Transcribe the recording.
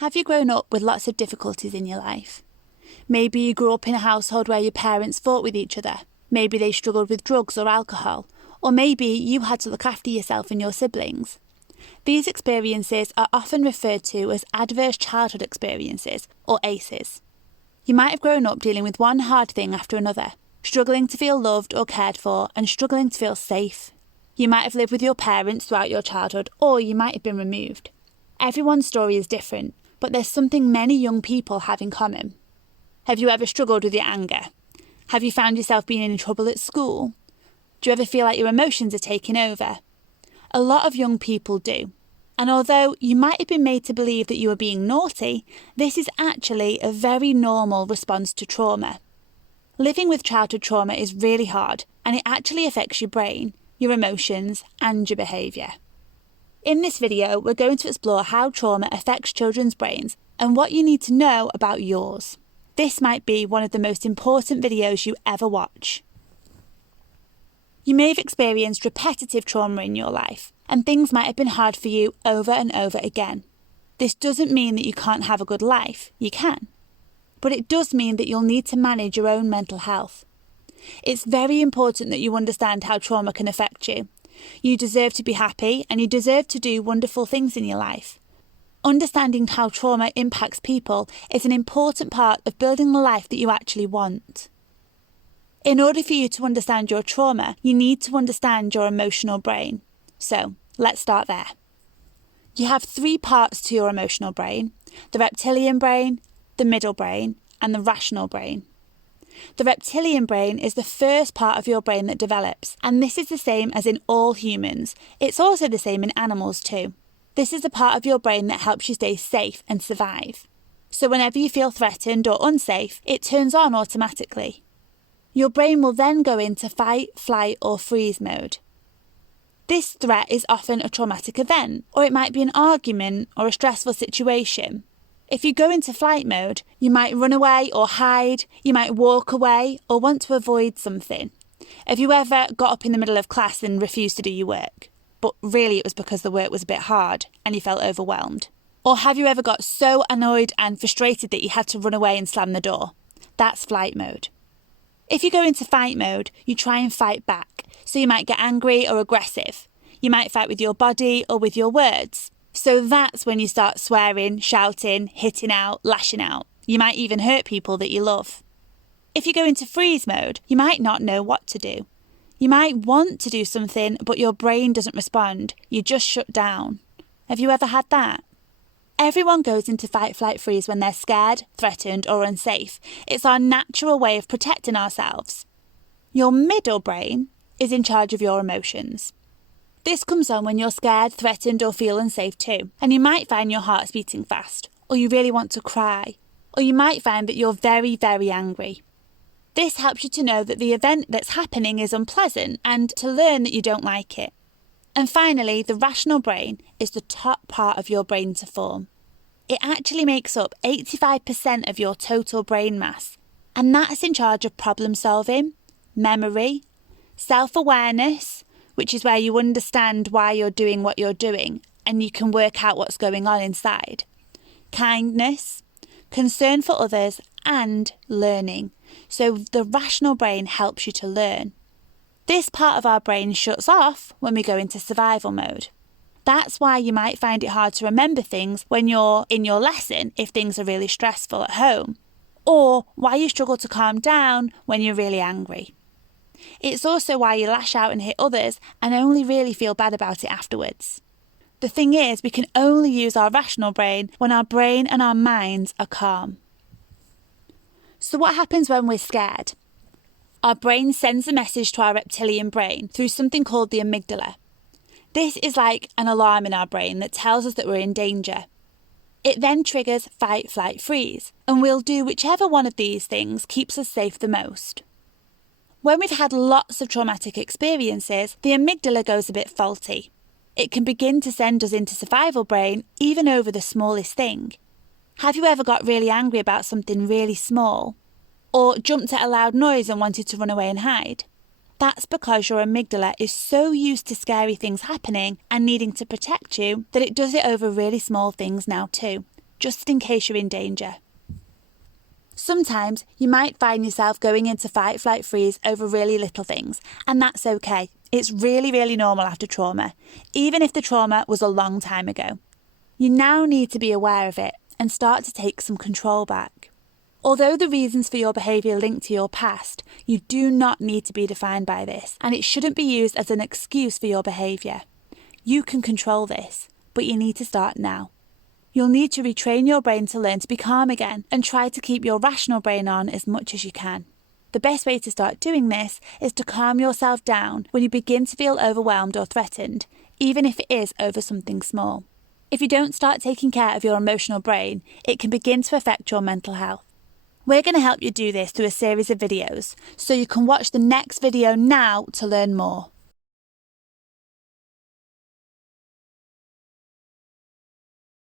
Have you grown up with lots of difficulties in your life? Maybe you grew up in a household where your parents fought with each other. Maybe they struggled with drugs or alcohol. Or maybe you had to look after yourself and your siblings. These experiences are often referred to as adverse childhood experiences, or ACEs. You might have grown up dealing with one hard thing after another, struggling to feel loved or cared for, and struggling to feel safe. You might have lived with your parents throughout your childhood, or you might have been removed. Everyone's story is different, but there's something many young people have in common. Have you ever struggled with your anger? Have you found yourself being in trouble at school? Do you ever feel like your emotions are taking over? A lot of young people do. And although you might have been made to believe that you were being naughty, this is actually a very normal response to trauma. Living with childhood trauma is really hard, and it actually affects your brain, your emotions, and your behaviour. In this video, we're going to explore how trauma affects children's brains and what you need to know about yours. This might be one of the most important videos you ever watch. You may have experienced repetitive trauma in your life, and things might have been hard for you over and over again. This doesn't mean that you can't have a good life. You can. But it does mean that you'll need to manage your own mental health. It's very important that you understand how trauma can affect you. You deserve to be happy, and you deserve to do wonderful things in your life. Understanding how trauma impacts people is an important part of building the life that you actually want. In order for you to understand your trauma, you need to understand your emotional brain. So, let's start there. You have 3 parts to your emotional brain: the reptilian brain, the middle brain, and the rational brain. The reptilian brain is the first part of your brain that develops, and this is the same as in all humans. It's also the same in animals too. This is the part of your brain that helps you stay safe and survive. So whenever you feel threatened or unsafe, it turns on automatically. Your brain will then go into fight, flight, or freeze mode. This threat is often a traumatic event, or it might be an argument or a stressful situation. If you go into flight mode, you might run away or hide, you might walk away or want to avoid something. Have you ever got up in the middle of class and refused to do your work, but really it was because the work was a bit hard and you felt overwhelmed? Or have you ever got so annoyed and frustrated that you had to run away and slam the door? That's flight mode. If you go into fight mode, you try and fight back, so you might get angry or aggressive. You might fight with your body or with your words. So that's when you start swearing, shouting, hitting out, lashing out. You might even hurt people that you love. If you go into freeze mode, you might not know what to do. You might want to do something, but your brain doesn't respond. You just shut down. Have you ever had that? Everyone goes into fight, flight, freeze when they're scared, threatened, or unsafe. It's our natural way of protecting ourselves. Your middle brain is in charge of your emotions. This comes on when you're scared, threatened, or feel unsafe too, and you might find your heart's beating fast, or you really want to cry, or you might find that you're very, very angry. This helps you to know that the event that's happening is unpleasant and to learn that you don't like it. And finally, the rational brain is the top part of your brain to form. It actually makes up 85% of your total brain mass, and that's in charge of problem solving, memory, self-awareness, which is where you understand why you're doing what you're doing and you can work out what's going on inside, kindness, concern for others, and learning. So the rational brain helps you to learn. This part of our brain shuts off when we go into survival mode. That's why you might find it hard to remember things when you're in your lesson if things are really stressful at home, or why you struggle to calm down when you're really angry. It's also why you lash out and hit others and only really feel bad about it afterwards. The thing is, we can only use our rational brain when our brain and our minds are calm. So what happens when we're scared? Our brain sends a message to our reptilian brain through something called the amygdala. This is like an alarm in our brain that tells us that we're in danger. It then triggers fight, flight, freeze, and we'll do whichever one of these things keeps us safe the most. When we've had lots of traumatic experiences, the amygdala goes a bit faulty. It can begin to send us into survival brain even over the smallest thing. Have you ever got really angry about something really small? Or jumped at a loud noise and wanted to run away and hide? That's because your amygdala is so used to scary things happening and needing to protect you that it does it over really small things now too. just in case you're in danger. Sometimes you might find yourself going into fight, flight, freeze over really little things, and that's okay. It's really, really normal after trauma, even if the trauma was a long time ago. You now need to be aware of it and start to take some control back. Although the reasons for your behaviour link to your past, you do not need to be defined by this, and it shouldn't be used as an excuse for your behaviour. You can control this, but you need to start now. You'll need to retrain your brain to learn to be calm again and try to keep your rational brain on as much as you can. The best way to start doing this is to calm yourself down when you begin to feel overwhelmed or threatened, even if it is over something small. If you don't start taking care of your emotional brain, it can begin to affect your mental health. We're going to help you do this through a series of videos, so you can watch the next video now to learn more.